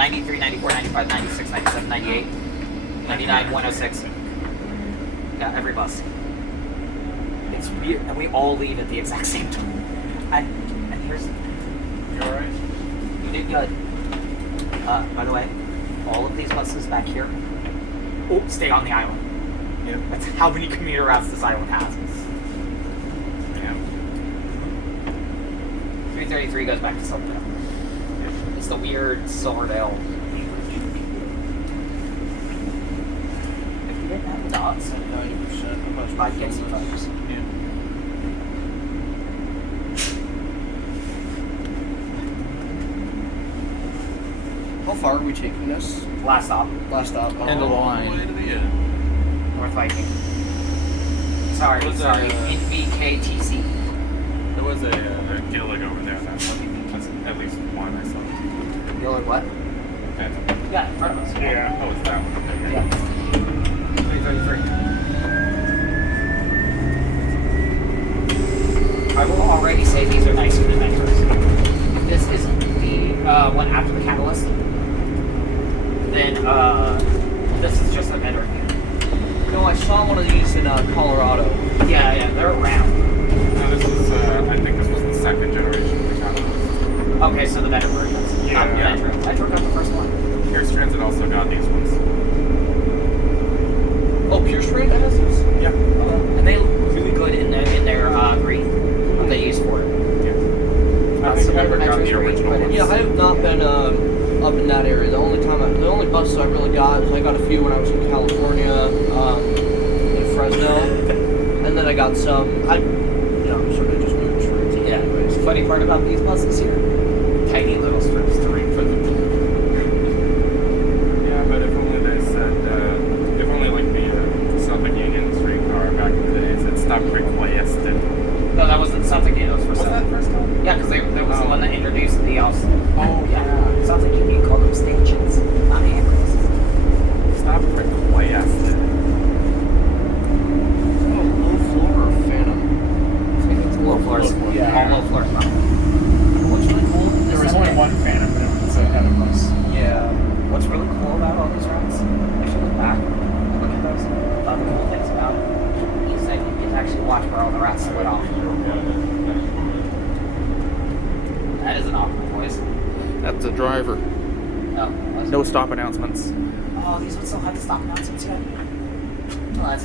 93, 94, 95, 96, 97, 98, 99, 106. Yeah, every bus. It's weird, and we all leave at the exact same time. And here's... You alright? You did good. By the way, all of these buses back here, stay on the island. Yeah. That's how many commuter routes this island has. Yeah. 333 goes back to Silverdale. It's the weird Silverdale. If you didn't have the dots, 90%. I'd get some votes. Yeah. How far are we taking this? Last stop, Last stop. End of the line. All the way to the end. North Viking. Sorry, Was sorry. that, NVKTC. There was a Gillig over there. That's at least one I saw. Gillard what? Phantom. Yeah, in front of us. Yeah. Oh, it's that one. Okay. Yeah. 333. I will already say these are nicer than Metros. If this isn't the one after the Catalyst, then this is just a better unit. No, I saw one of these in Colorado. Yeah, they're round. No, this is. I think this was the second generation of the Catalyst. Okay, so the better versions. Yeah. Not Metro. Metro got the first one. Pierce Transit also got these ones. Oh, Pure Straight has those? Yeah. And they look really good in their green. What they use for it. Yeah. I Not think so I never many got Metros the for each, original but ones. Yeah, I have not been up in that area. The only buses I really got is I got a few when I was in California, in Fresno, and then I got some. I'm sort of just new trains. Yeah. The funny part about these buses here, tiny little strips to read for them. Yeah, but if only they said, if only like the Suffolk Union streetcar back in the days, it stopped requested. No, that wasn't something new. That was for Was that Suffolk. first time? Yeah, because there was the one that introduced the also. Oh, yeah. Something you can call them stations, not handles. Stop requested. Oh, low floor or Phantom? I think it's low floors. Yeah. All low floors. What's really cool? There was only one Phantom, but it was ahead of us. Yeah. What's really cool about all these routes? I should look back, look at those. The cool things about it is that you get to actually watch where all the routes split off. That is an awkward voice. That's the driver. No stop announcements. Oh, these ones still have the stop announcements yet? Well, that's.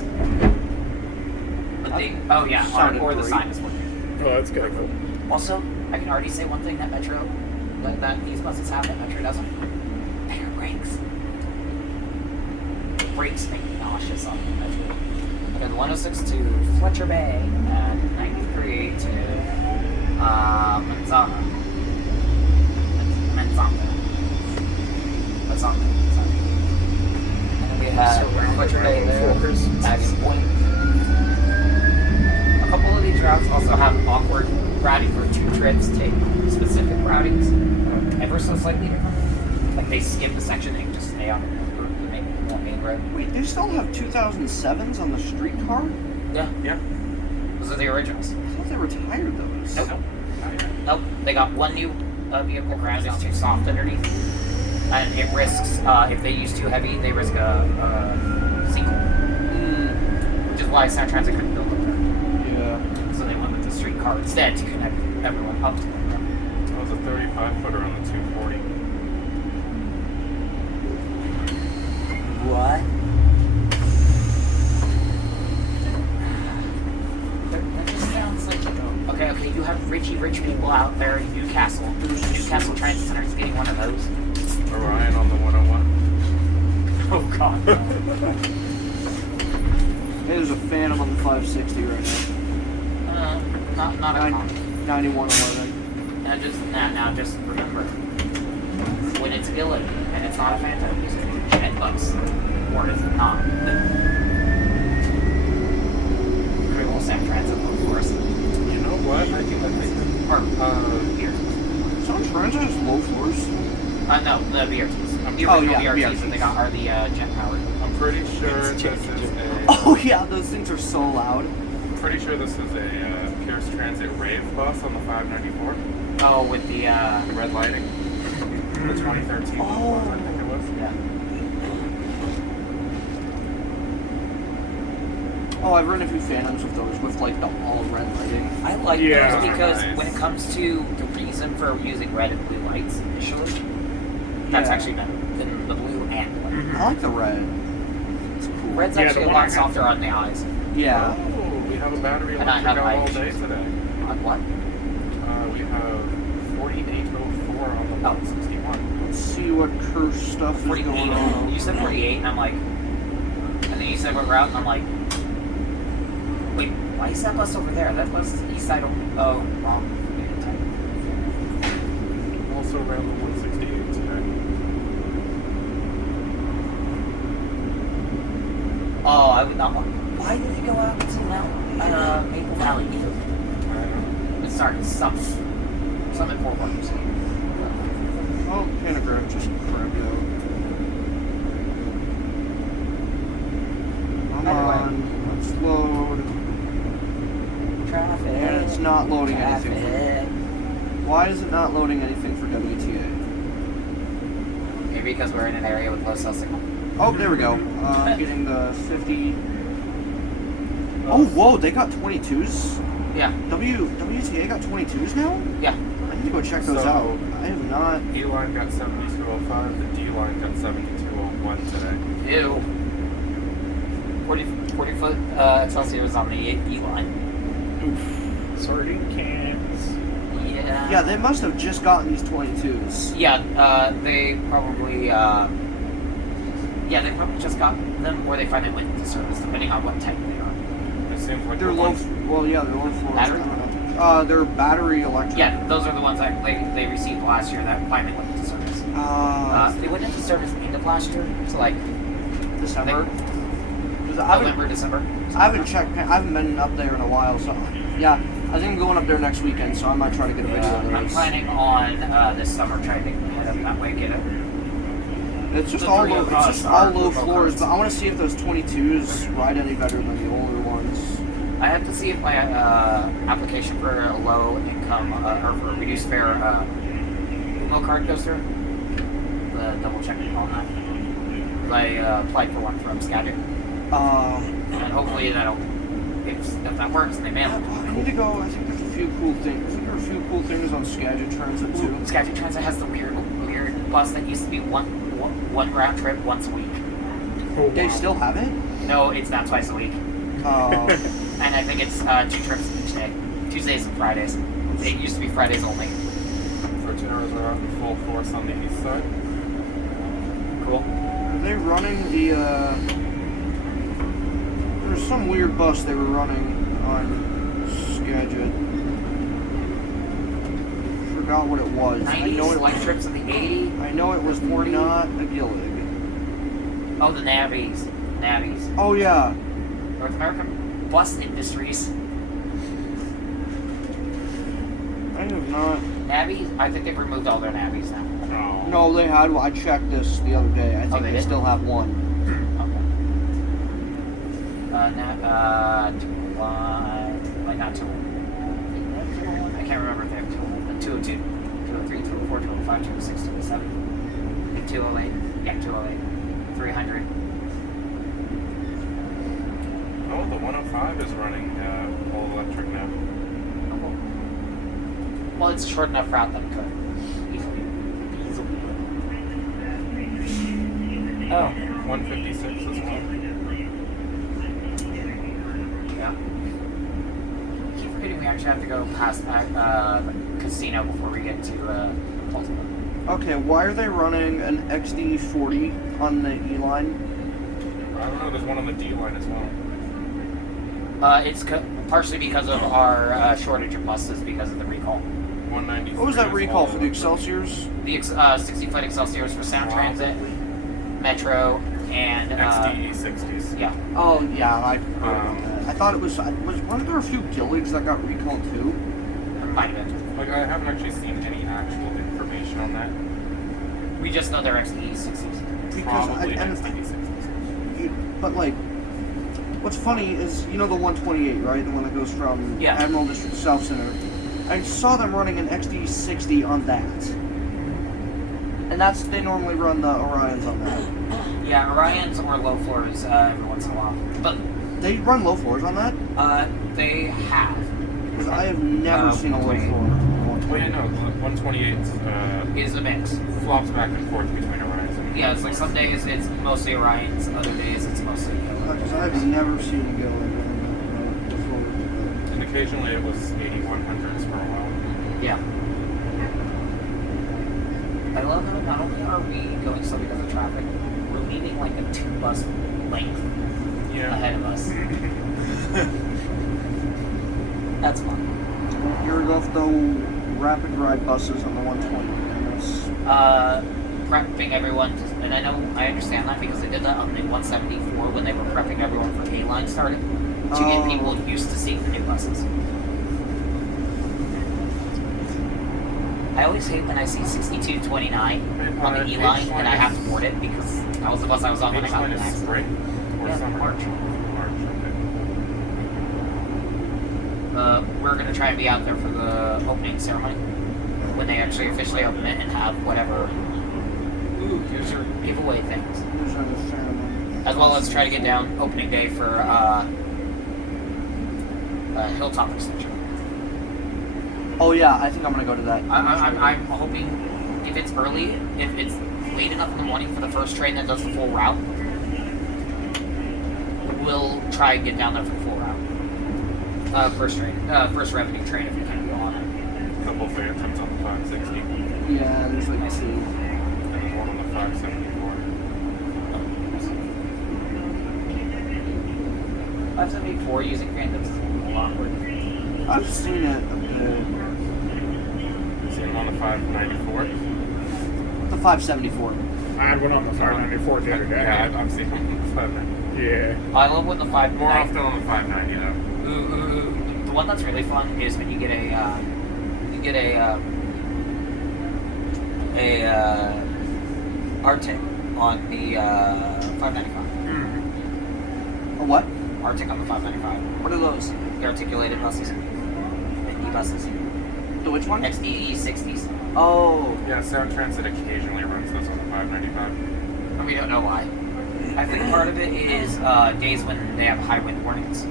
But they, oh yeah, Sounded or the great. sign is working. Oh, that's kind of cool. Also, I can already say one thing that Metro, that these buses have that Metro doesn't. Their brakes. The brakes make me nauseous on the Metro. Okay, the 106 to Fletcher Bay and 93 to Manzana. Manzana. And then we have Fletcher Bay there. That's one. A couple of these routes also have awkward routing for two trips, take specific routings, ever so slightly different. Like they skip a section and just stay on the main road. Wait, they still have 2007s on the streetcar? Yeah. Yeah. Those are the originals. I thought they retired those. Nope. Nope. They got one new vehicle ground. It's too soft underneath. And it risks, if they use too heavy, they risk a sinkhole. Which is why Sound Transit couldn't build them. Yeah. So they went with the streetcar instead to connect everyone up to them. That was a 35-footer on the 240. What? That just sounds like... Okay, you have rich people out there in Newcastle. Newcastle Transit Center is getting one of those. Orion on the 101. Oh, God. Hey, there's a Phantom on the 560 right now. Not a con. 9111. Now just remember, when it's Gillig and it's not a Phantom, it's going to be $10, or is it not? Critical Sound Transit for us. You know what? I think Or BRTs. Sound Transit has low floors? No, the BRTs. The Oh, original yeah, BRTs that they got are the jet powered. I'm pretty sure It's this is a. Oh yeah, those things are so loud. I'm pretty sure this is a Pierce Transit Rave bus on the 594. Oh, with the Red lighting. The 2013 ones, I think it was. Yeah. Oh, I've ridden a few Phantoms with those, with like the all red lighting. I like Yeah, those because nice. when it comes to the reason for using red and blue lights initially, that's Yeah. actually better than the blue and white. I like the red. It's cool. Red's Yeah, actually the a one I lot have- softer on the eyes. Yeah. Oh, we have a battery And I electric have out all light day issues. today. On what? We have 4804 on the 161. Let's see what curse stuff is 48. going on. You said 48, and I'm like, and then you said what route, and I'm like, wait, why is that bus over there? That bus is east side. Oh, wrong. Also around the 168 today. Oh, I would not want. Why did they go out to Maple Valley? I don't know. It's starting some at Fort Worth. Oh, pantograph just crapped out. Come on, let's load. Traffic. And it's not loading anything. Traffic. Why is it not loading anything for WTA? Maybe because we're in an area with low cell signal. Oh, there we go. Getting the 50. Oh, whoa, they got 22s? Yeah, WTA got 22s now? yeah. I need to go check those So- out. I have not. E line got 7205, the D line got 7201 today. Ew. 40 foot Excelsiors on the E line. Oof. Sardine cans. Yeah. Yeah, they must have just gotten these 22s. Yeah, they probably just got them, or they finally went into service, depending on what type they are. It seems like They're the low. ones- Well, yeah, they're low floor. Battery? They're battery electric. Yeah, those are the ones that they received last year that finally went into service. They went into service end of last year, so like December. 'Cause I haven't, November, December. I haven't checked. I haven't been up there in a while, so yeah. I think I'm going up there next weekend, so I might try to get a video of I'm those. planning on this summer trying to head up that way, get it. It's just The all three low. of It's us just are all low low floors, cards. but I want to see if those 22s ride any better than the older ones. I have to see if my application for a low income or for a reduced fare Umo card goes through. Double checking on that. I applied for one from Skagit, and hopefully that'll if that works and they mail it. I need to go. I think there's a few cool things. Isn't there a few cool things on Skagit Transit too? Skagit Transit has the weird bus that used to be one round trip once a week. Oh, They wow. still have it. No, it's now twice a week, and I think it's 2 trips each day, Tuesdays and Fridays. It used to be Fridays only. Fortuners are out in full force on the east side. Cool. Are they running the? There's some weird bus they were running on Skagit. Forgot what it was. I 90s, know it like was. trips in the 80s. I know it was 40. not a Gillig. Oh, the Navies. Oh yeah. North American Bus Industries. I have not. Navies? I think they've removed all their Navies now. Oh. No, they had. I checked this the other day. I think they they did? still have one. Okay. 201. Like, not 201. I can't remember if they have 201. 202, 203, 204, 205, 206, 207. 208. Yeah, 208. 300. Oh, the 105 is running all electric now. Well, it's a short enough route that it could. Easily. Oh. 156 as well. Yeah. I keep forgetting we actually have to go past the casino before we get to Baltimore. Okay, why are they running an XD40 on the E line? I don't know, there's one on the D line as well. It's partially because of our shortage of buses because of the recall. 193. What was that is recall all for the electric. Excelsiors? The 60-foot Excelsiors for Sound Transit, Metro, and XDE 60s. yeah. Oh yeah, I heard about that. I thought it was. Weren't there a few Gilligs that got recalled too? Might have been. Like, I haven't actually seen any actual information on that. We just know they're XE60s. Because Probably and- XDE 60s. but like, what's funny is the 128, right? The one that goes from Yeah. Admiral District to South Center. I saw them running an XD60 on that. And they normally run the Orions on that. Yeah, Orions or low floors every once in a while. But They run low floors on that? they have. Because I have never seen a low floor. Well, yeah, no, 128 Is a mix. flops back and forth between Orions and Yeah, it's like some days it's mostly Orions, other days it's mostly. Because I've never seen it go like before. And occasionally it was 8100s for a while. Yeah. I love how not only are we going slow because of traffic, we're leaving like a 2-bus length ahead of us. That's fun. You're off the rapid ride buses on the 120. Prepping everyone, and I understand that because they did that on the 174 when they were prepping everyone for A-Line starting to get people used to seeing the new buses. I always hate when I see 6229 on the E-Line and I have to board it because that was the bus I was on when I got in an accident. Spring or Yeah, summer? March. Okay. We're going to try and be out there for the opening ceremony when they actually officially open it and have whatever here's your giveaway things. As well as try to get down opening day for Hilltop Extension. Oh yeah, I think I'm gonna go to that. I'm hoping if it's early, if it's late enough in the morning for the first train that does the full route, we'll try and get down there for the full route. First revenue train if we can go on it. A couple Phantoms on the 560. Yeah, there's like two. And there's one on the 574. 574 using Phantoms is a little awkward. I've seen it a bit. Seen one on the 594. The 574. I had one on the 594 the other day. Yeah, I've seen one on the 590. Yeah. I love when the 5 More often on the 590 though. The one that's really fun is when you get a Arctic on the 595. A what? Arctic on the 595. What are those? The articulated buses. The e-buses. The which one? XDE 60s. Oh. Yeah, Sound Transit occasionally runs those on the 595. And we don't know why. I think part of it is days when they have high wind warnings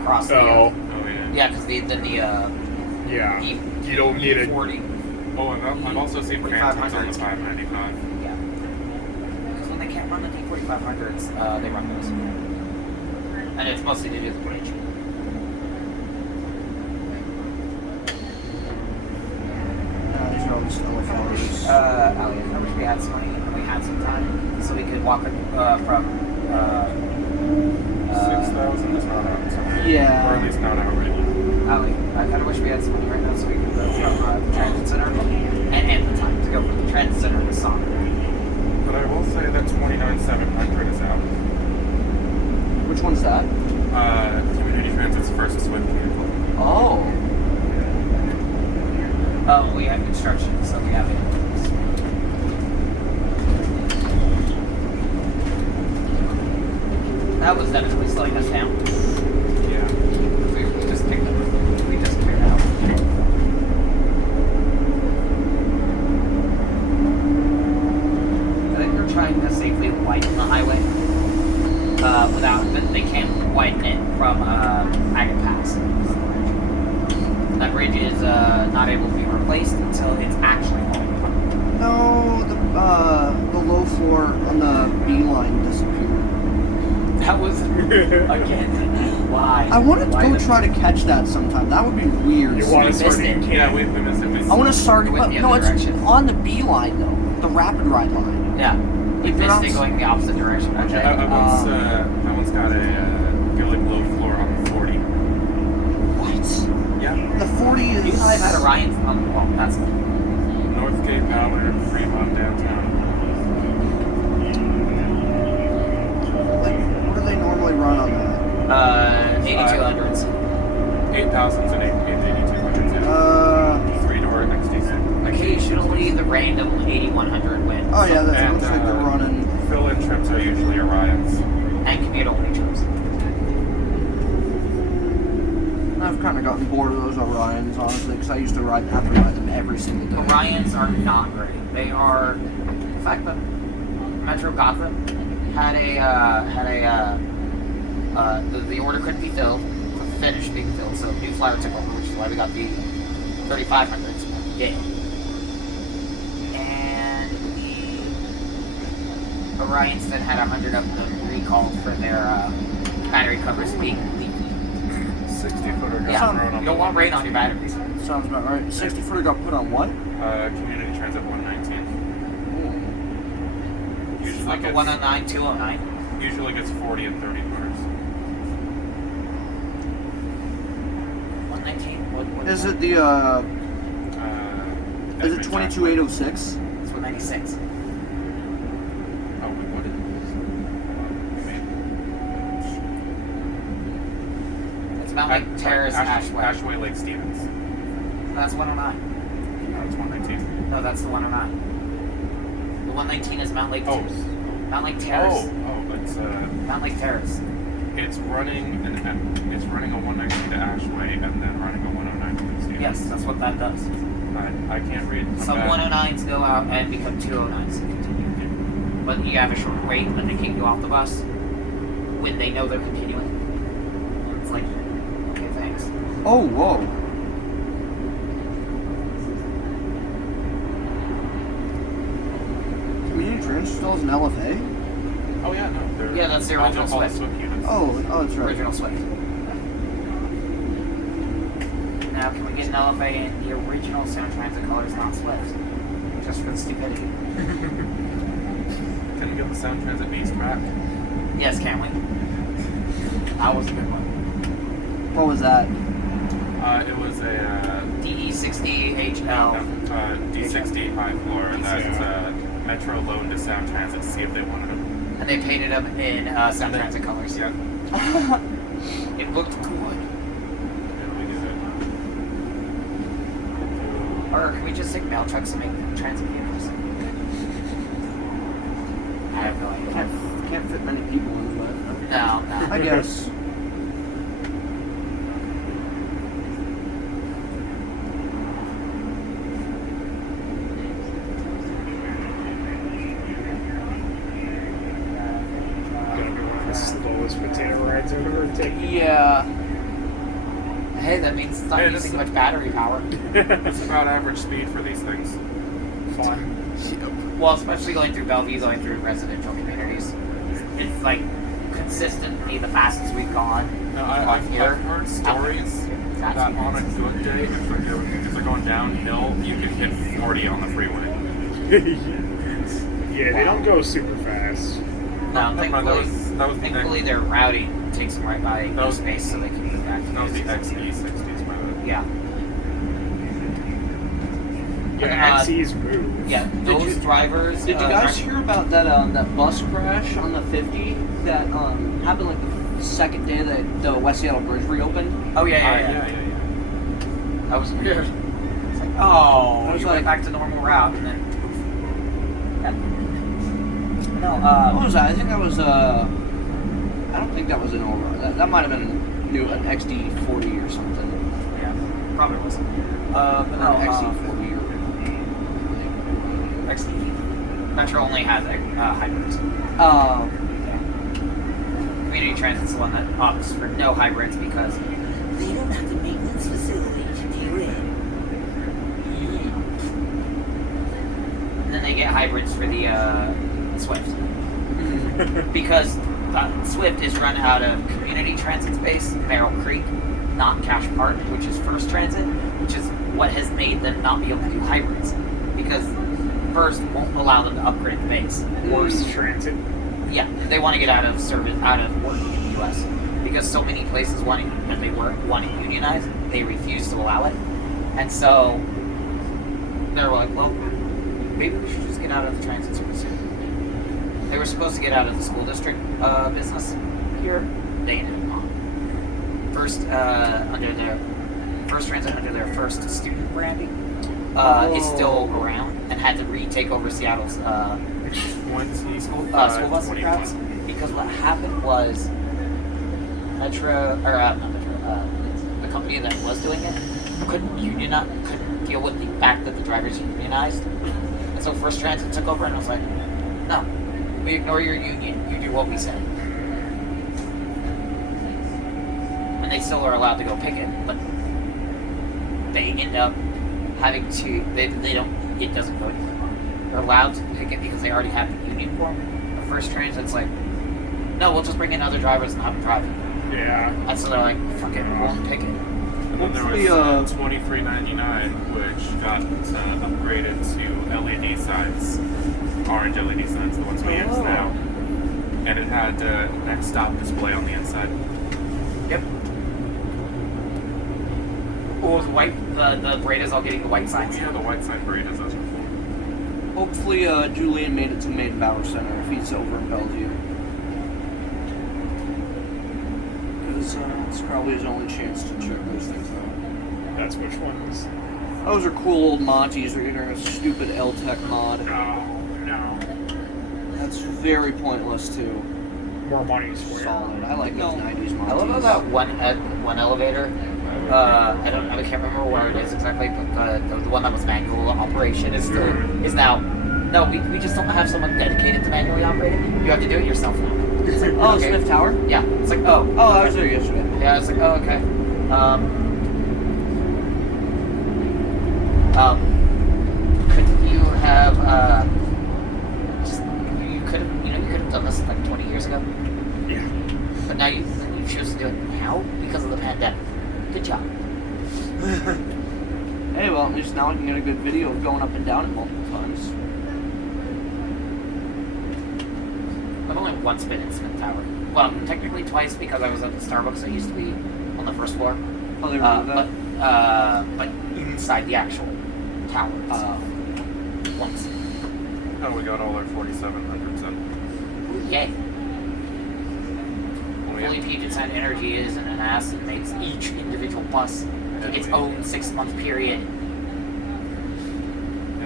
across the. Oh. Oh yeah. Yeah, because Yeah. You don't need it. 40. Oh, and I've also seen Phantoms on the 4500s. 595. Yeah. Because when they can't run the D4500s, they run those. And it's mostly to do with the bridge. These are all just elephants. Elliot, I wish we had some money and we had some time so we could walk from 6,000 is not out. Yeah. Or at least not out right now. Elliot, I kind of wish we had some money right now so we could go from the transit center and the time to go from the transit center to Sonic. But I will say that 29700 is out. Which one's that? Community Transit's first Swift vehicle. Oh. Oh, we have construction, so we have it. That was definitely slowing us down. Yeah. We just picked up. We just cleared out. I think they're trying to safely widen the highway but they can't widen it from Agate Pass. That bridge is not able to be replaced until it's actually falling apart. No, the low floor on the B line disappeared. That was again why. I want to go try to catch that sometime. That would be weird. You want to missed start it. eating Yeah, candy? we missed it. I want to start. Went the No, other it's direction. on the B line though. The rapid ride line. Yeah, we If you're missed not- it going the opposite direction. I Okay. once got a Gillig low floor on the 40. What? Yeah. The 40 is. You guys had Orion's on the wall. That's Northgate Power, Fremont downtown. Like, what do they normally run on that? 8200s. 8,000s and 8200s. Yeah. 3-door XTC. Occasionally, the random 8100 wins. Oh yeah, that And, looks like they're running. Fill-in trips are usually Orions. And commute-only trips. I've kind of gotten bored of those Orions, honestly, because I used to have to ride them every single day. Orions are not great. They are fact that Metro Gotham had the order couldn't be filled, finished being filled, so New Flyer took over, which is why we got the 3500s game. And the Orions then had 100 of them recalled for their battery covers being leaky. 60-footer got Yeah, thrown on you don't want rain on your batteries. Sounds about right. 60-footer got put on what? Community Transit 119. Usually Like the gets, 109, 209. usually gets 40 and 30 footers. 119? What Is it the is it 22806? It's 196. Oh, wait, what is it? It's about like Terrace, Ashway. Ashway Lake Stevens. That's 109. No, it's 119. No, that's the 109. The 119 is Mount Lake. Oh. Mount Lake Terrace. It's Mount Lake Terrace. it's running a 119 to Ashway and then running a 109 to Lake Stevens. Yes, that's what that does. I can't read. Some 109s go out and become 209s and continue. But you have a short wait when they kick you off the bus when they know they're continuing. It's like, okay, thanks. Oh, whoa. Community Transit still has an LFA? Oh yeah, no. They're Yeah, that's the original Swift. units. Oh, that's right. Original Swift. Now, can we get an LFA in the original Sound Transit colors, not Swift? Just for the stupidity. Can we get the Sound Transit Beast back? Yes, can we? That was a good one. What was that? It was a DE60HL. D60 high floor, and that's Metro loaned to Sound Transit to see if they wanted them. And they painted them in Sound Transit colors. Yeah. It looked good. Yeah, we did it. Or can we just take mail trucks and make transit vehicles? I have no idea. Can't fit many people in that. No. I guess. Gonna be one of the slowest potato rides I've ever taken. Yeah. Hey, that means it's not Hey, using this- much battery power. It's about average speed for these things. Fun. Well, especially going through Bellevue, going through residential communities. It's like consistently the fastest we've gone. No, I've here. heard stories that on a good day, if they're going downhill, you can hit 40 on the freeway. Yeah, they don't go super fast. No, That was the thankfully their routing takes them right by That was- space so they can move back. That was the XE60s, by the way. Yeah. Yeah, XEs move. Yeah, those drivers. Did you guys hear about that that bus crash on the 50 that happened like the second day that the West Seattle Bridge reopened? Oh yeah. Yeah. That was weird. It's like, oh, I was you like- went back to normal route and then. Yeah. No, What was that? I think that was I don't think that was an over. That might have been an XD40 or something. yeah, probably wasn't. But no, An XD40 or XD. Metro only has hybrids. Community Transit's the one that opts for no hybrids because they don't have the maintenance facility to do it. And then they get hybrids for the Swift. Because Swift is run out of Community Transit space, Merrill Creek, not Cache Park, which is First Transit, which is what has made them not be able to do hybrids. Because First won't allow them to upgrade the base. Worst transit. Yeah, they want to get out of service, out of working in the U.S. because so many places wanting to unionize, they refuse to allow it, and so they're like, well, maybe we should just get out of the transit service here. They were supposed to get out of the school district business here. They ended up not. First under their First Transit under their First student branding is still around and had to retake over Seattle's. School bus 21. routes because what happened was Metro or not Metro, the company that was doing it couldn't deal with the fact that the drivers unionized, and So First Transit took over, and I was like, no, we ignore your union. You do what we say. And they still are allowed to go picket, but they end up having to. They don't. It doesn't go anywhere. They're allowed to picket because they already have the union form. The First Transit's like, no, we'll just bring in other drivers and have them drive it. Yeah. And so they're like, fuck it, we won't picket. And then there Hopefully, was $23.99, which got upgraded to LED signs, orange LED signs, the ones we use now. And it had next stop display on the inside. Yep. Or with white, the Bredas all getting the white signs. Yeah, the white sign Bredas, those were cool. Hopefully, Julian made it to Maiden Bauer Center if he's over in Bellevue. Because it's probably his only chance to check those things out. That's which ones? Those are cool old Monties. They're getting a stupid L-Tech mod. No. That's very pointless, too. More money for you. Solid. I like those 90s Monties. I love how that one elevator. I can't remember where it is exactly, but the one that was manual operation is now. No, we just don't have someone dedicated to manually operating. You have to do it yourself now. It's like, Oh, okay. Smith Tower? Yeah. It's like, oh, I was there yesterday. yeah. It's like, oh, okay. Couldn't you have you could have done this like 20 years ago, Yeah. but now you choose to do it now because of the pandemic. Good job. Hey, well, at least now I can get a good video of going up and down it multiple times. I've only once been in Smith Tower. Well, technically twice because I was at the Starbucks that used to be on the first floor. Oh, they removed that? But inside the actual tower. Once. Oh, we got all our 4700s in. Yay. Oh, Only yeah. Puget Sound Energy is an ass and makes each individual bus its own 6-month period.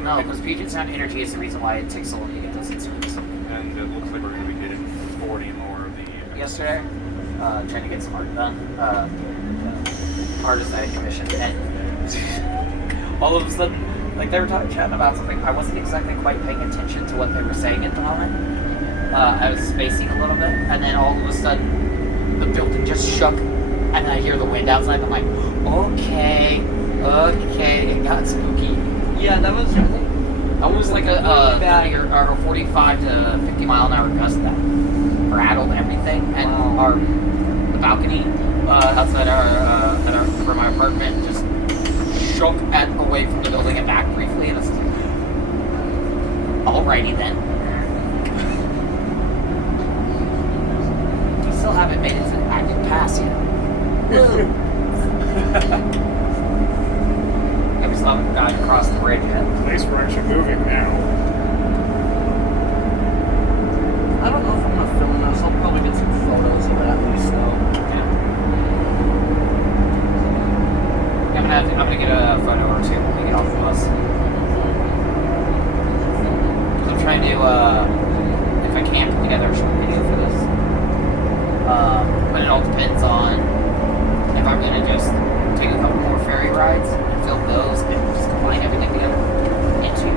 No, because Puget Sound Energy is the reason why it takes so long to get those in service. And it looks like we're going to be getting 40 more of the... Yesterday, trying to get some art done, artist I had commissioned, and all of a sudden, like they were chatting about something, I wasn't exactly quite paying attention to what they were saying at the moment. I was spacing a little bit, and then all of a sudden, the building just shook, and I hear the wind outside, and I'm like, okay, it got spooky. Yeah, that was... Almost like a 30 or 45 to 50 mile an hour gust that rattled everything, and the balcony outside from my apartment just shook away from the building and back briefly, and it's like, alrighty then. We still haven't made it to the active pass yet. And we still haven't gotten across the bridge yet. At least we're actually moving now. I don't know if I'm gonna film this. I'll probably get some photos of it at least, though. Yeah, I'm gonna get a photo or two when we get off the bus. Because I'm trying to, if I can, put together a short video for this. But it all depends on if I'm gonna just take a couple more ferry rides and film those and just combine everything together into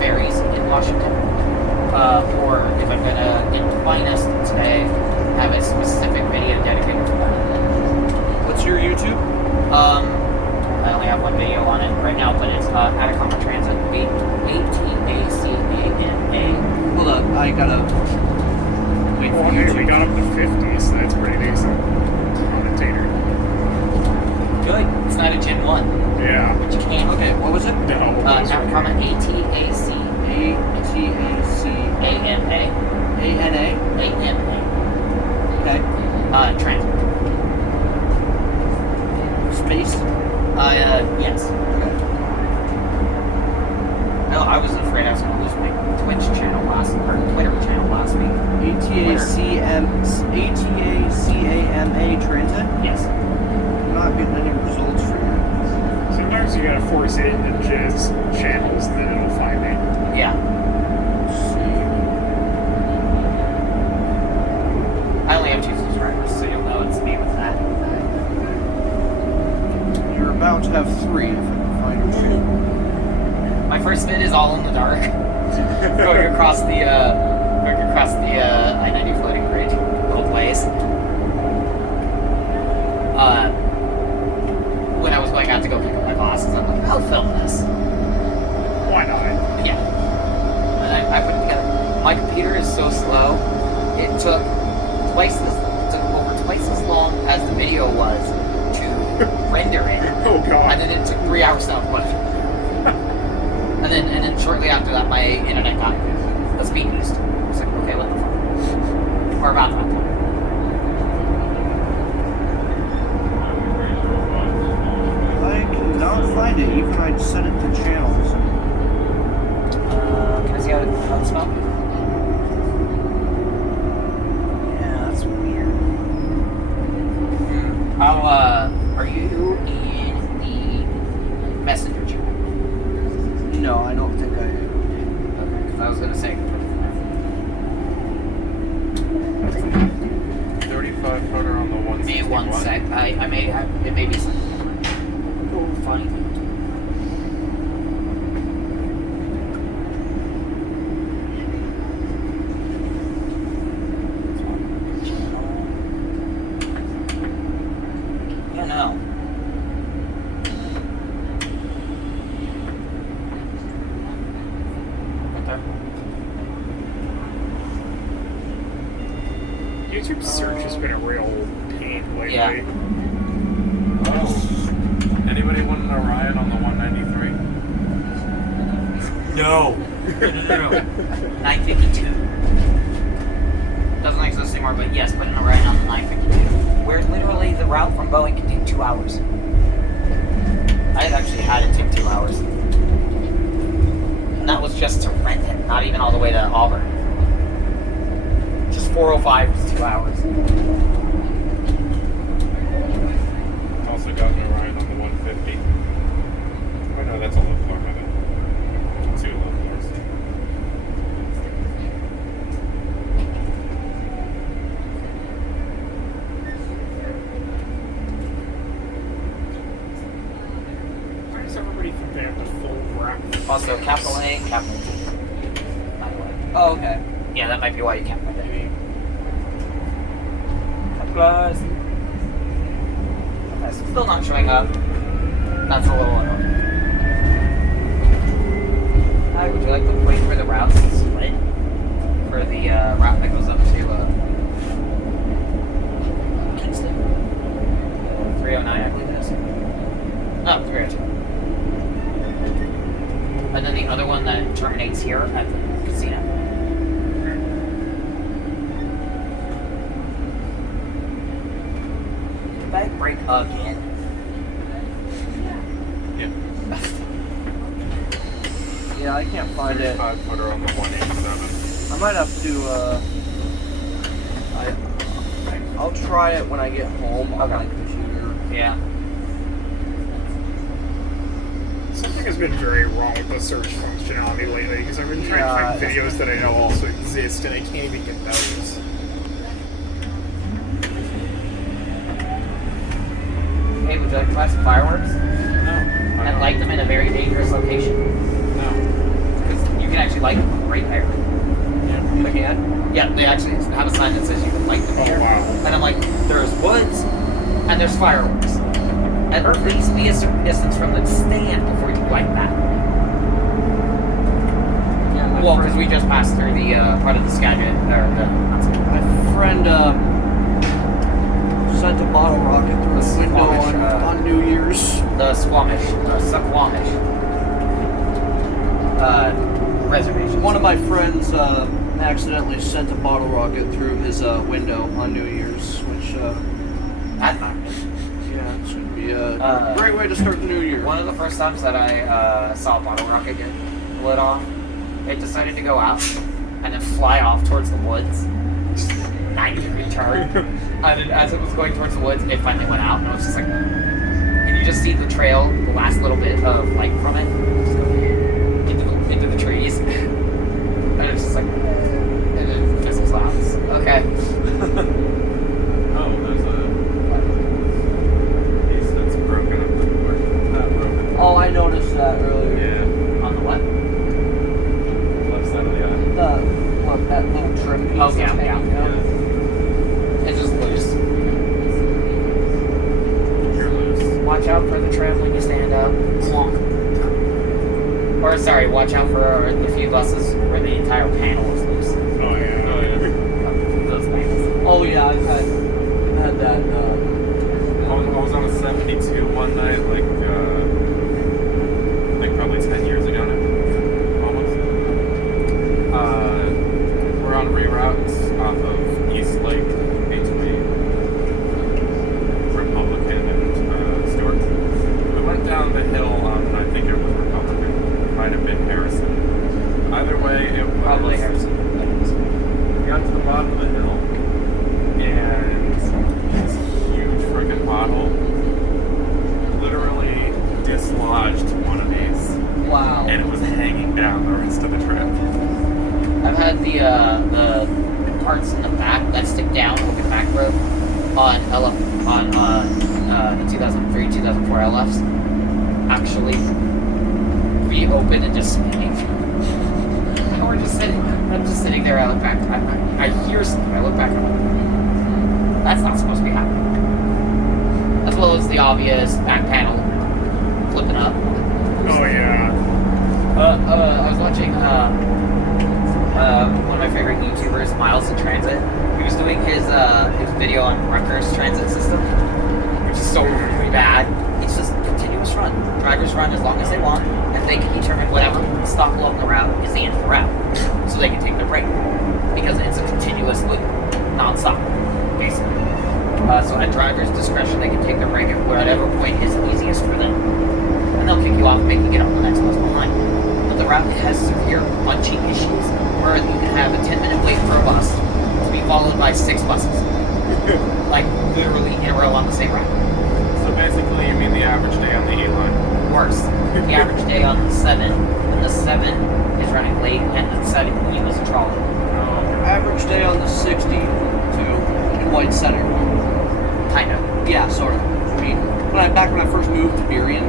ferries in Washington. Or if I'm gonna get Finest today, have a specific video dedicated to that. What's your YouTube? I only have one video on it right now, but it's Atacama Transit, ATACAMA. Hold on, I gotta wait Well, for hey, we YouTube. got up to 50, so that's pretty decent. Commentator. Good. It's not a Gen 1, Yeah. which you can't. Okay, what was it? No. Atacama A-T-A-C-A-M-A. ATACAMA. A-N-A? Okay. Transit. Space? Yes. Okay. No, I was afraid I was going to lose my Twitch channel Twitter channel last week. A-T-A-C-A-M-A Transit? Yes. I'm not getting any results for you. Sometimes you gotta force it into Jizz channels, and then it'll find it. Yeah. Let's see. I only have 2 subscribers, so you'll know it's me with that. You're about to have 3 if I can find them. My first vid is all in the dark. going across the I-90 floating bridge both ways. When I was going out to go pick up my glasses, I'm like, I'll film this. Why not? Yeah. And I put it together. My computer is so slow. It took over twice as long as the video was to render it. Oh god. And then it took 3 hours to upload it. and then shortly after that, my internet got the speed boost. I was like, okay, what the fuck? We're about to upload. I cannot find it. Even I sent it to channels. Can I see how it's spelled? Yeah, that's weird. Are you in the messenger chat? No, I don't think I am. Okay, because I was gonna say. 35 footer on the Give me 161. 1 sec. I may have. It may be something different. Oh, funny. Yeah, no. YouTube search has been a real pain lately. Yeah. Oh. Anybody want an Orion on the 193? No. 952. Doesn't exist anymore, but yes, put an Orion on the 952. Where literally the route from Boeing can take 2 hours. I've actually had it take 2 hours. And that was just to rent it, not even all the way to Auburn. Just 405 was 2 hours. Also got an Orion on the 150. Oh no, that's a low floor, my bad. 2 low floors. Why does everybody think they have the full breadth? Also, capital A, capital T. By the way. Oh, okay. Yeah, that might be why you can't find it. Capitalize. That's still not showing up. That's a little annoying. Hi, would you like to wait for the routes to split? For the route that goes up to Kingston? 309, I believe it is. No, 302. And then the other one that terminates here at the casino. Bag break again. Yeah. Yeah, I can't find it. 35 footer on the 187. I might have to, I'll try it when I get home on my computer. Yeah. Something has been very wrong with the search functionality lately because I've been trying to find videos that I know also exist and I can't even get those. Hey, would you like to buy some fireworks? No. And light them in a very dangerous location? No. Because you can actually light them right there. Yeah, I can. Yeah, they actually have a sign that says you can light them Oh, here. wow. And I'm like, there's woods and there's fireworks. At least be a certain distance from the stand before you light that. Yeah, my Well, friend- because we just passed through the part of the Skagit, or the, not Skagit, My friend sent a bottle rocket through his window Squamish, on New Year's. the Squamish, Suquamish reservation. One of my friends accidentally sent a bottle rocket through his window on New Year's, which That's not good. yeah, it should be a Uh, great way to start the new year. One of the first times that I saw a bottle rocket get lit off, it decided to go out and then fly off towards the woods. 90-degree turn. And then as it was going towards the woods, it finally went out, and it was just like, and you just see the trail, the last little bit of light from it, just go into the trees. And it's just like, and then it fizzles out. Okay. Oh, there's a piece that's broken up the door. Not broken. Oh, I noticed that earlier. Yeah. On the what? Left trim piece. Oh, that's yeah, hanging yeah. down. It's just loose. You're loose. Watch out for the trim when you stand up. Clonk. Or, sorry, watch out for the few buses where the entire panel is loose. Oh yeah. Oh, yeah. Those things. Oh yeah, I've had that. I was on a 72 one night, like probably 10 years ago now, almost. We're on reroutes off of East Lake between Republican and Stewart. We went down the hill on, I think it was Republican, might have been Harrison. Either way, it was Probably Harrison. We got to the bottom of the hill, and this huge freaking pothole literally dislodged one of these, Wow. and it was hanging down the rest of the trip. I've had the parts in the back that stick down with the back rope on the 2003, 2004 LFs actually reopened and just spinning. And we're just sitting. I'm just sitting there. I look back. I hear something. I look back. I'm like, that's not supposed to be happening. As well as the obvious back panel flipping up. Oh yeah. I was watching one of my favorite YouTubers, Miles in Transit. He was doing his video on Rutgers transit system, which is so really bad. It's just continuous run. Drivers run as long as they want, and they can determine whatever stop along the route is the end of the route, so they can take their break because it's a continuous loop, non-stop, basically. So at driver's discretion, they can take their break at whatever point is easiest for them, and they'll kick you off, make you get on the next bus behind. But the route has severe bunching issues where you can have a 10-minute wait for a bus to be followed by 6 buses, like literally in a row on the same route. So basically, you mean the average day on the E line? Worse, the average day on the 7, and the 7 is running late, and the 7 use a trolley. Average day on the 60 to in White Center. Kind of. Yeah, sort of. I mean, back when I first moved to Burien,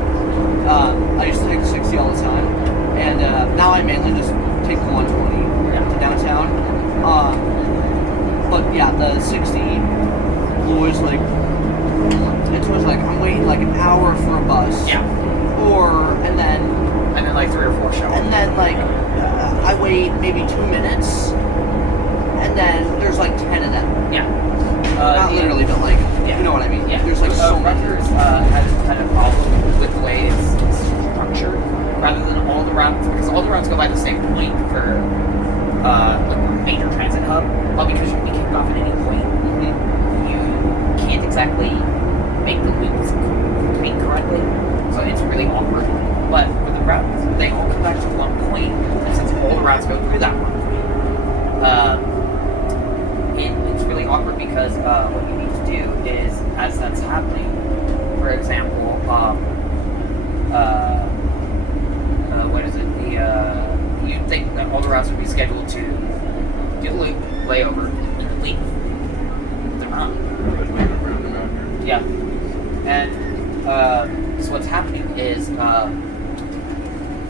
I used to take the 60 all the time, and now I mainly just take the 120 to downtown. But yeah, the 60 was like, it was like I'm waiting like an hour for a bus. Yeah. And then like 3 or 4 show up. and then like I wait maybe 2 minutes, and then there's like 10 of them. Yeah. Not literally, but like, yeah. you know what I mean? Yeah. There's like so many. Rutgers has kind of problem with the way it's structured, rather than all the routes, because all the routes go by the same point for like a major transit hub, but because you can be kicked off at any point, you can't exactly make the loops complete correctly, so it's really awkward. But with the routes, they all come back to one point, and since all the routes go through that one point, it's really awkward because what you need to do is, as that's happening, for example, what is it? You'd think that all the routes would be scheduled to do the loop, layover, and then leave. They're not. Yeah. And so what's happening is,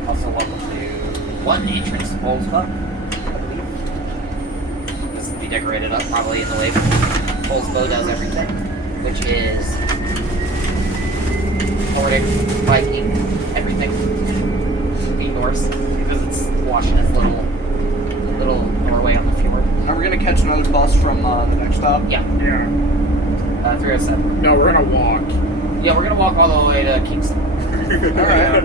also welcome to one entrance to Polesboro, I believe. This will be decorated up probably in the lake. Polesboro does everything, which is Nordic, Viking, everything. Be Norse, because it's washing its little Norway on the fjord. Are we gonna catch another bus from the next stop? Yeah. Yeah. 307. No, we're gonna walk. Yeah, we're gonna walk all the way to Kingston. Alright.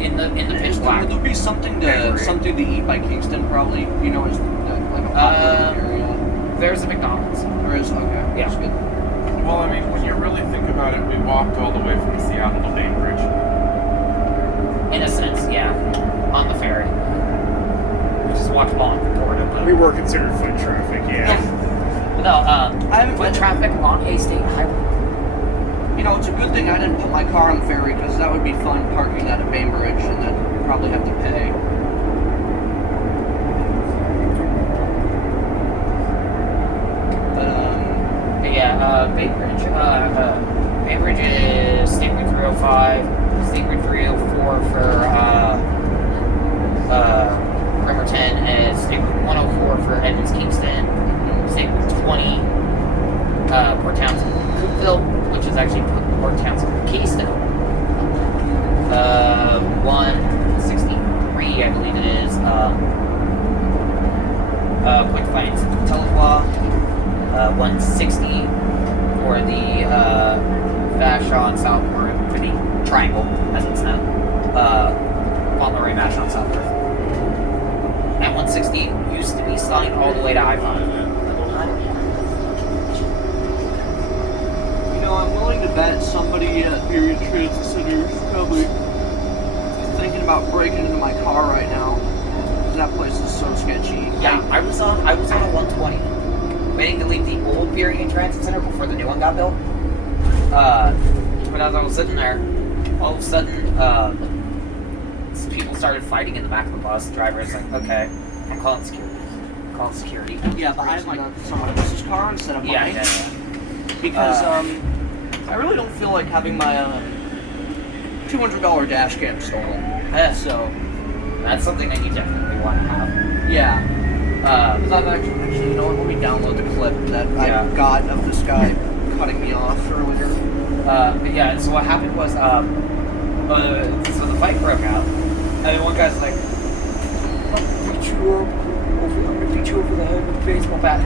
In the pitch black. Would there be something to eat by Kingston? Probably. You know, it's like a popular area. There's a McDonald's. There is. Okay. Yeah. That's good. Well, I mean, when you really think about it, we walked all the way from Seattle to Bainbridge. In a sense, yeah. On the ferry. We just walked along the border. But We were considered foot traffic, yeah. No, I haven't foot been- traffic on a state highway. You know, it's a good thing I didn't put my car on the ferry, because that would be fun parking that at Bainbridge, and then you'd probably have to pay. But Yeah, Bainbridge. Bainbridge is State Route 305, State Route 304 for Bremerton, and State Route 104 for Edmonds Kingston. Same with 20 Port Townsend Cookville, which is actually Port Townsend Keystone. 163, I believe it is. Quick Finds Tahlequah. 160 for the Vashon Southport, for the Triangle, as it's known. Montgomery Vashon Southport. And 160 used to be signed all the way to I-5. You know, I'm willing to bet somebody at Period Transit Center is probably thinking about breaking into my car right now. That place is so sketchy. Yeah, I was on a 120, waiting to leave the old Burien Transit Center before the new one got built. But as I was sitting there, all of a sudden, people started fighting in the back of the bus. The driver was like, "Okay, I'm calling security." Yeah, but I have like someone else's car instead of mine. Yeah. Because I really don't feel like having my $200 dash cam stolen. So That's something that you definitely want to have. yeah, because I've actually, you know what? Let me download the clip that I got of this guy cutting me off earlier. But yeah, so what happened was, so the fight broke out, and one guy's like, I'm gonna beat you over the head with a baseball bat.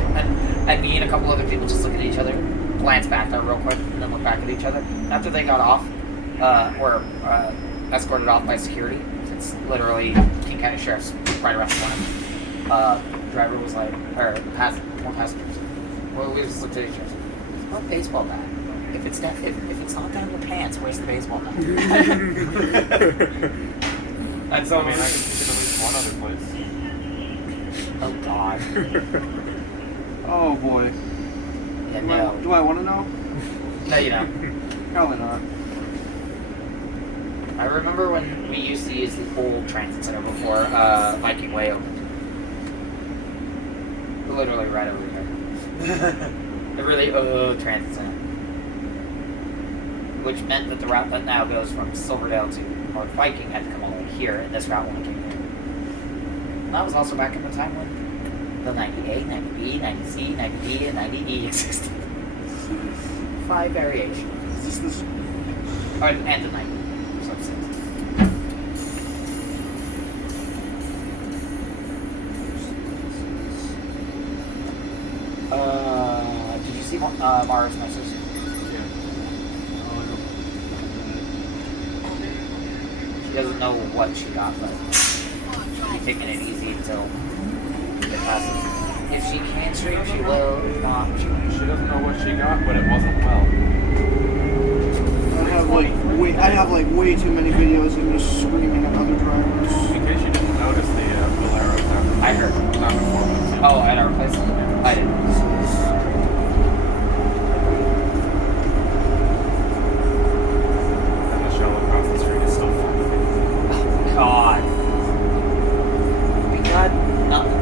And me and a couple other people just look at each other, glance back there real quick, and then look back at each other. After they got off, or escorted off by security, it's literally King County Sheriff's right around the corner. Driver was like, or more passengers. Well, we just looked at each other. What baseball bat? If it's not down your pants, where's the baseball bat? And so I mean, I can think of at least one other place. oh God. Oh boy. Yeah, no. Do I want to know? No, you know. Probably not. I remember when we used to use the old transit center before Viking Way opened. Literally right over there. The really old transit center. Which meant that the route that now goes from Silverdale to North Viking had to come all the way here, and this route only came here. And that was also back in the time when the 90A, 90B, 90C, 90D, and 90E existed. 5 variations. Is this? And the 90. So it's 6. Did you see Mara's message? She doesn't know what she got, but she'll be taking it easy until it passes. If she can stream, she will. If not, she won't. She doesn't know what she got, but it wasn't well. I have like way too many videos of me screaming at other drivers. In case you didn't notice, the Bolero happened. I heard. Not before. Oh, at our place? I didn't. And the shell across the street is still full. God. God,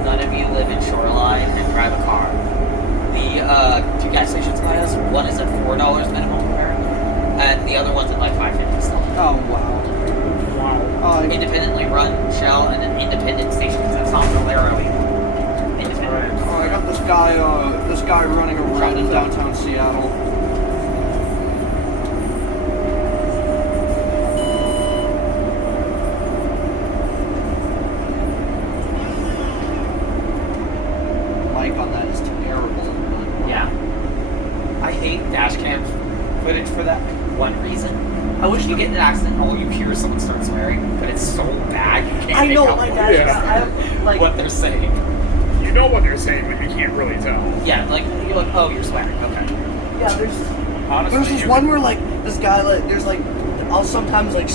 none of you live in Shoreline and drive a car. The 2 gas stations by us, one is at $4 minimum apparently, and the other one's at like $5.50 still. Oh wow. Independently run Shell and an independent station because it's not Bolero anymore. Independent. Oh, I got this guy running around in downtown Seattle. Mic on that is terrible. Yeah. I hate dash cam footage for that one reason. I wish you get in an accident and all you hear is someone start swearing, but it's so bad you can't I make know out my what dash Yeah. cam. I have like what they're saying. You know what they're saying, but you can't really tell. Yeah, like you're like, oh, you're swearing. Okay. yeah. There's Honestly, this you one where like this guy like there's like I'll sometimes like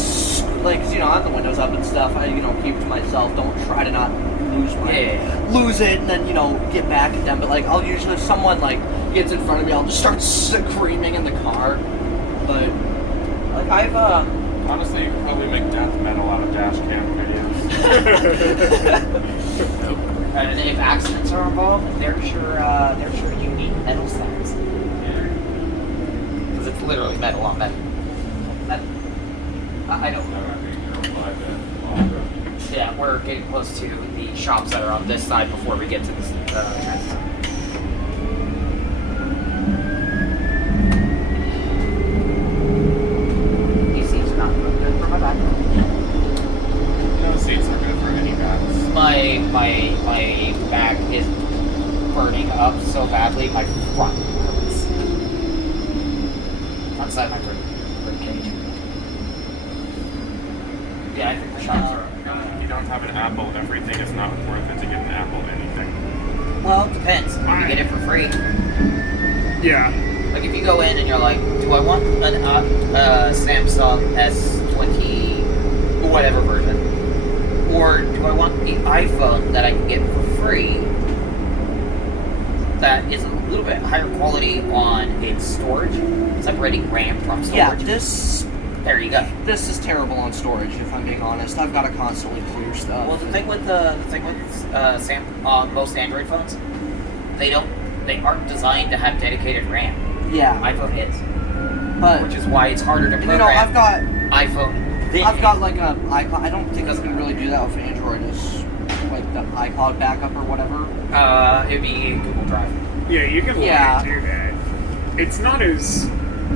you know I have the windows up and stuff. I keep to myself. Don't try to not lose lose it and then get back at them. But like I'll usually if someone like gets in front of me, I'll just start screaming in the car. But like I've honestly, you could probably make death metal out of dash cam videos. And if accidents are involved, there's your unique metal sounds. Because it's literally metal on metal. I don't know. Yeah, we're getting close to the shops that are on this side before we get to this transit zone. These seats are not good for my back. No seats are good for any backs. My back is burning up so badly, my front hurts. Front side of my rib cage. Yeah, I think the shops are. If you don't have an Apple, everything is not worth it to get an Apple anything. Well, it depends. If you get it for free. Yeah. Like if you go in and you're like, do I want an Samsung S20 whatever version, or do I want the iPhone that I can get for free that is a little bit higher quality on its storage, separating RAM from storage? Yeah, this There you go. is terrible on storage. If I'm being honest, I've got to constantly clear stuff. Well, the thing with most Android phones, they aren't designed to have dedicated RAM. yeah, iPhone is, but which is why it's harder to program. I've got iPhone. like a iCloud. I don't think you can really do that with Android. Is like the iCloud backup or whatever. It'd be Google Drive. Yeah, you can Yeah. do that. It's not as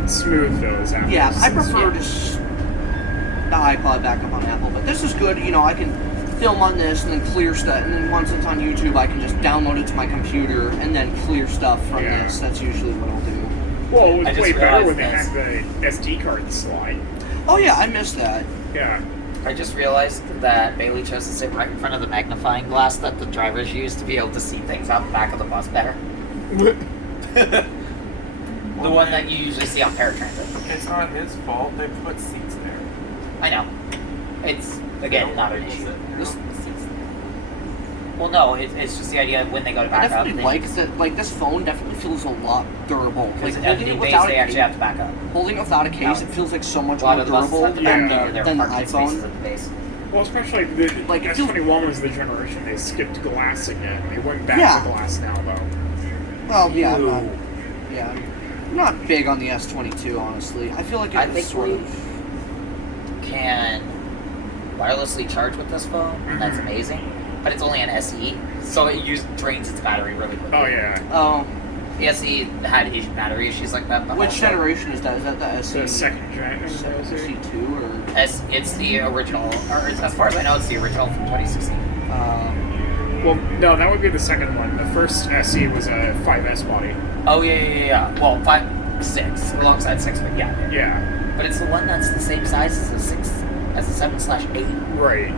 smooth though as Apple. Yeah, I prefer just the iCloud backup on Apple, but this is good. I can film on this and then clear stuff, and then once it's on YouTube, I can just download it to my computer and then clear stuff from Yeah. this. That's usually what I'll do. Well, it I was just way better when they realized had the SD card slide. Oh yeah, I missed that. Yeah. I just realized that Bailey chose to sit right in front of the magnifying glass that the drivers use to be able to see things out the back of the bus better. The one that you usually see on paratransit. It's not his fault. They put seats there. I know. It's, again, not an issue. This, Well, no, it's just the idea of when they go to I back up. definitely like that. Like this phone definitely feels a lot durable. Because Like at holding the it base, without they a actually have to back up. holding it without a case, No. it feels like so much A lot more of the buses durable have to back up Yeah. to their than the parking spaces iPhone. at the base. Well, especially the Like, it feels- S21 was the generation they skipped glass again. They went back Yeah. to glass now, though. Well, yeah, Ew. I'm not big on the S22, honestly. I feel like it I was think sort we of. can wirelessly charge with this phone. Mhm. That's amazing. But it's only an SE, so it drains its battery really quickly. Oh, yeah. Oh, The SE had battery issues like that. the which whole time. generation is that? Is that the SE? The second generation. SE2 or? It's the original, or as far as I know, it's the original from 2016. Well, no, that would be the second one. The first SE was a 5S body. Oh yeah. Well, 6 alongside 6, but yeah. Yeah. But it's the one that's the same size as the 7/8. Right.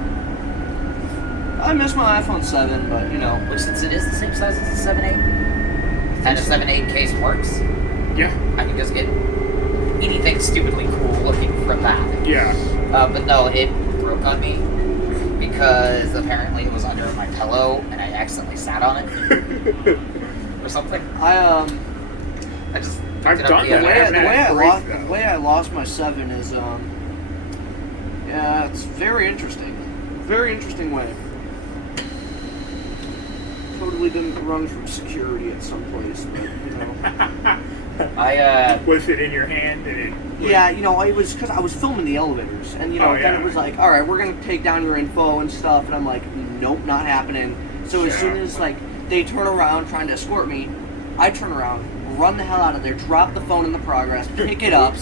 I miss my iPhone 7, but Which, since it is the same size as the 7/8, and the 7/8 case works, Yeah. I can just get anything stupidly cool looking from that. Yeah. But no, it broke on me because apparently it was under my pillow and I accidentally sat on it or something. I I just I've picked it up done the that. other I day. haven't had break, the way I lost my 7 is yeah, it's very interesting. Very interesting way. Totally didn't run from security at some place, but I With it in your hand and it. Yeah, it was because I was filming the elevators, and Oh, then yeah. it was like, all right, we're gonna take down your info and stuff, and I'm like, nope, not happening. So as soon Yeah. as they turn around trying to escort me, I turn around, run the hell out of there, drop the phone in the progress, pick it up,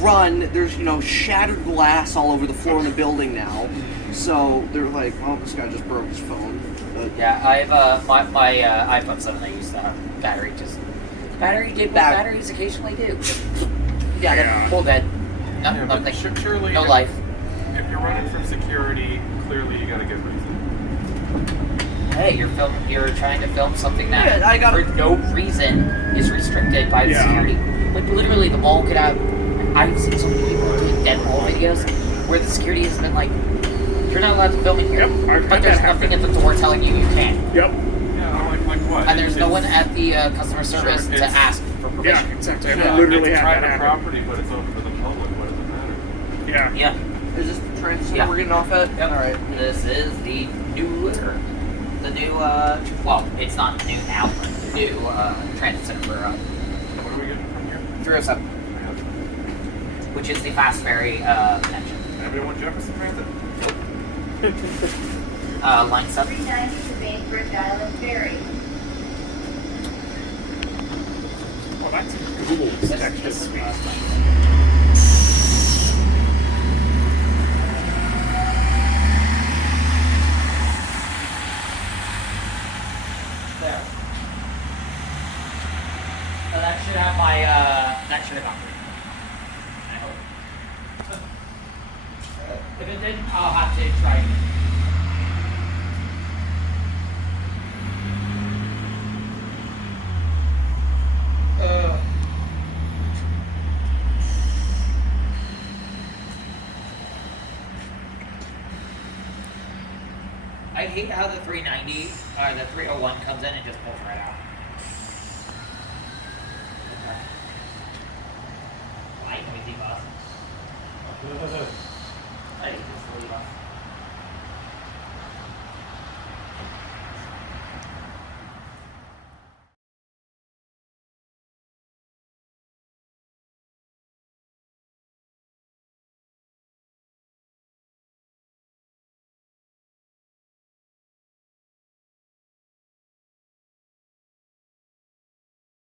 run. There's shattered glass all over the floor in the building now. So they're like, well, this guy just broke his phone. But yeah, I've my iPhone 7 I used to have battery did what Back- batteries occasionally do. Yeah. Full dead. Yeah, but Nothing. surely No if- life. If you're running from security, clearly you got a good reason. Hey, you're trying to film something that Yeah, I got- for no reason is restricted by the Yeah. security. Like literally the mall could have I've seen so many people doing dead mall videos where the security has been like, you're not allowed to film in here. Yep, I've had But there's that nothing happen. at the door telling you can. Yep. Yeah, like what? And there's no It's- one at the customer service to it's- ask for Yeah, permission. exactly. I've Yeah, literally it's had that private happen. property, but it's open to the public. What does it matter? Yeah. Yeah. is this the transit center Yeah. we're getting off at? Yep. All right. This is the new well, it's not new now, but the new transit center for What are we getting from here? 307, which is the fast ferry connection. Everyone Jefferson Transit? Line 7. 390 to Bainbridge Island Ferry. Well, that's Google's text to speech. There. So that should have my, that should have gone through. I hope. If it didn't, I'll have to try again. I hate how the 390 or the 301 comes in and just pulls right out.